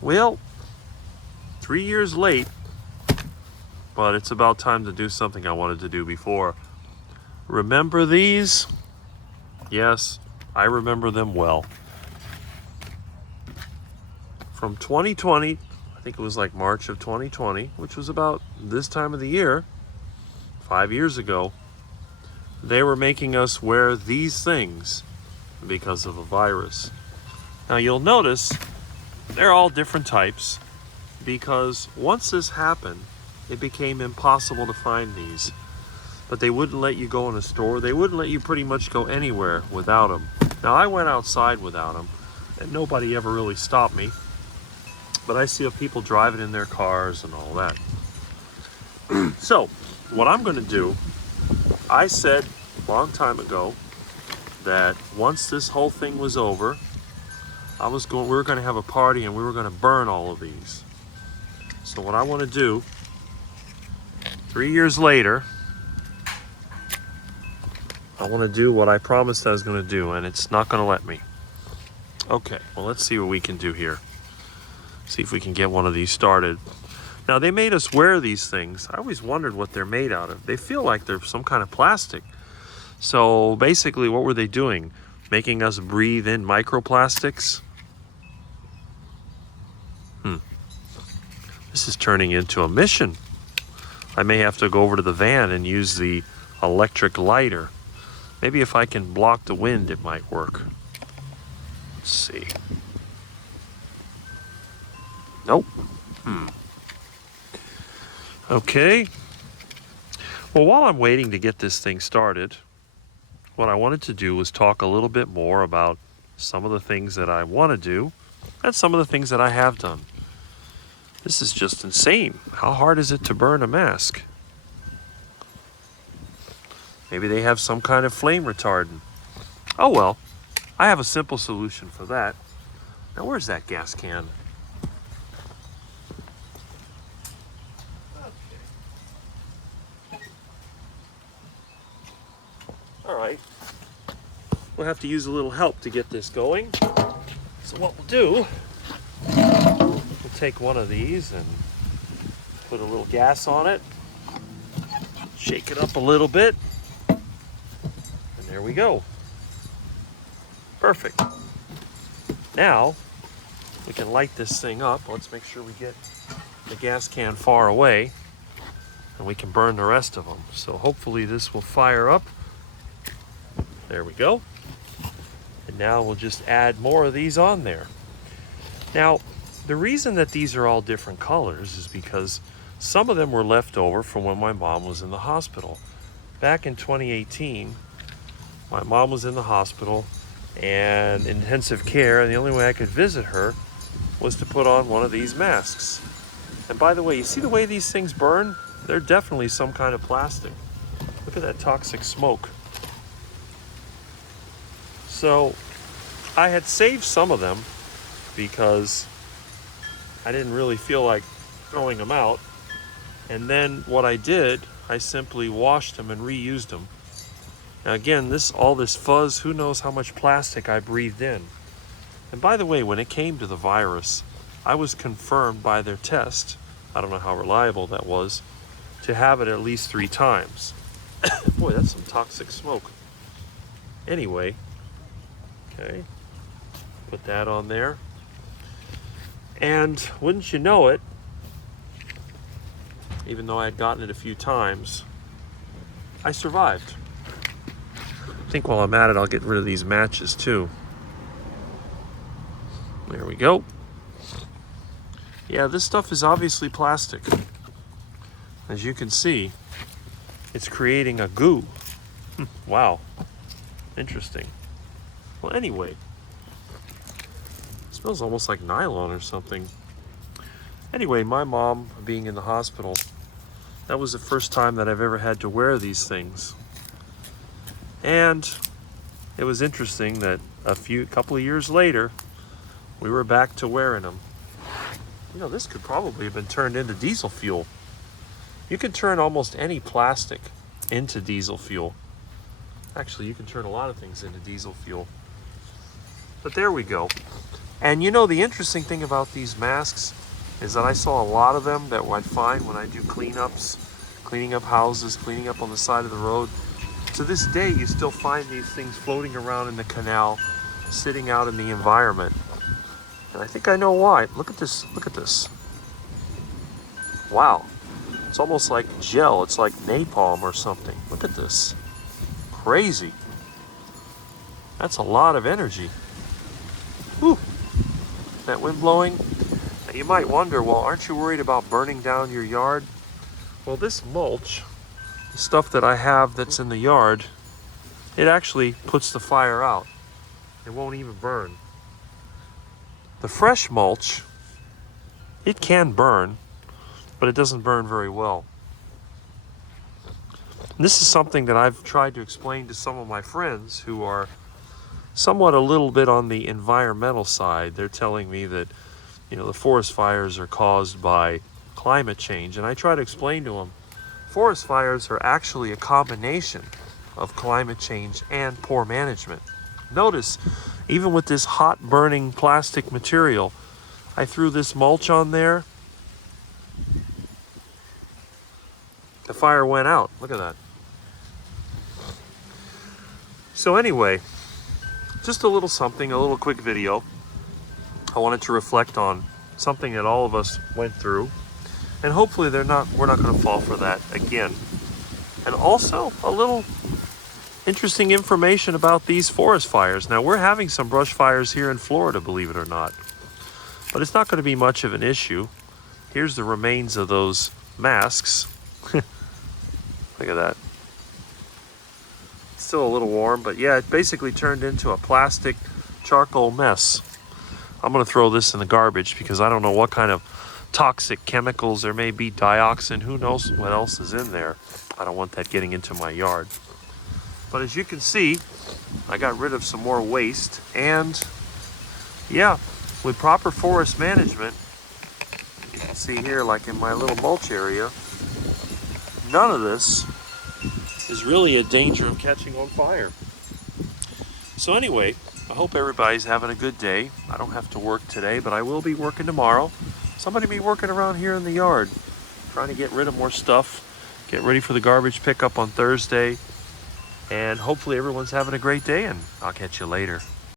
Well, 3 years late, but it's about time to do something I wanted to do before. Remember these? Yes, I remember them well. From 2020, I think it was like March of 2020, which was about this time of the year, 5 years ago, they were making us wear these things because of a virus. Now you'll notice they're all different types because once this happened, it became impossible to find these. But they wouldn't let you go in a store. They wouldn't let you pretty much go anywhere without them. Now I went outside without them and nobody ever really stopped me. But I see people driving in their cars and all that. So what I'm going to do, I said a long time ago that once this whole thing was over, we were going to have a party and we were going to burn all of these. So what I want to do, 3 years later, I want to do what I promised I was going to do, and it's not going to let me. Okay, well, let's see what we can do here. See if we can get one of these started. Now, they made us wear these things. I always wondered what they're made out of. They feel like they're some kind of plastic. So basically, what were they doing? Making us breathe in microplastics? This is turning into a mission. I may have to go over to the van and use the electric lighter. Maybe if I can block the wind, it might work. Let's see. Nope. Okay. Well, while I'm waiting to get this thing started, what I wanted to do was talk a little bit more about some of the things that I want to do and some of the things that I have done. This is just insane. How hard is it to burn a mask? Maybe they have some kind of flame retardant. Oh well, I have a simple solution for that. Now where's that gas can? All right. We'll have to use a little help to get this going. So what we'll do, we'll take one of these and put a little gas on it. Shake it up a little bit. And there we go. Perfect. Now, we can light this thing up. Let's make sure we get the gas can far away and we can burn the rest of them. So hopefully this will fire up. There we go. And now we'll just add more of these on there. Now, the reason that these are all different colors is because some of them were left over from when my mom was in the hospital. Back in 2018, my mom was in the hospital and intensive care, and the only way I could visit her was to put on one of these masks. And by the way, you see the way these things burn? They're definitely some kind of plastic. Look at that toxic smoke. So I had saved some of them because I didn't really feel like throwing them out. And then what I did, I simply washed them and reused them. Now again, all this fuzz, who knows how much plastic I breathed in. And by the way, when it came to the virus, I was confirmed by their test, I don't know how reliable that was, to have it at least 3 times. Boy, that's some toxic smoke. Anyway, okay, put that on there. And wouldn't you know it, even though I had gotten it a few times, I survived. I think while I'm at it, I'll get rid of these matches too. There we go. Yeah, this stuff is obviously plastic. As you can see, it's creating a goo. Wow, interesting. Well, anyway, it smells almost like nylon or something. Anyway, my mom being in the hospital, that was the first time that I've ever had to wear these things. And it was interesting that a couple of years later, we were back to wearing them. You know, this could probably have been turned into diesel fuel. You can turn almost any plastic into diesel fuel. Actually, you can turn a lot of things into diesel fuel. But there we go. And you know, the interesting thing about these masks is that I saw a lot of them that I find when I do cleanups, cleaning up houses, cleaning up on the side of the road. To this day, you still find these things floating around in the canal, sitting out in the environment. And I think I know why. Look at this. Look at this. Wow. It's almost like gel. It's like napalm or something. Look at this. Crazy. That's a lot of energy. Whew. That wind blowing. Now you might wonder, well, aren't you worried about burning down your yard? Well, this mulch, the stuff that I have that's in the yard, it actually puts the fire out. It won't even burn. The fresh mulch, it can burn, but it doesn't burn very well. And this is something that I've tried to explain to some of my friends who are somewhat a little bit on the environmental side. They're telling me that, you know, the forest fires are caused by climate change. And I try to explain to them, forest fires are actually a combination of climate change and poor management. Notice, even with this hot burning plastic material, I threw this mulch on there. The fire went out. Look at that. So anyway, just a little something, a little quick video. I wanted to reflect on something that all of us went through, and hopefully we're not going to fall for that again. And also a little interesting information about these forest fires. Now, we're having some brush fires here in Florida, believe it or not, but it's not going to be much of an issue. Here's the remains of those masks. Look at that. Still a little warm, but yeah, it basically turned into a plastic charcoal mess. I'm going to throw this in the garbage because I don't know what kind of toxic chemicals there may be, dioxin, who knows what else is in there. I don't want that getting into my yard. But as you can see, I got rid of some more waste, and yeah, with proper forest management, you can see here, like in my little mulch area, none of this is really a danger of catching on fire. So anyway, I hope everybody's having a good day. I don't have to work today, but I will be working tomorrow. Somebody be working around here in the yard, trying to get rid of more stuff, get ready for the garbage pickup on Thursday, and hopefully everyone's having a great day, and I'll catch you later.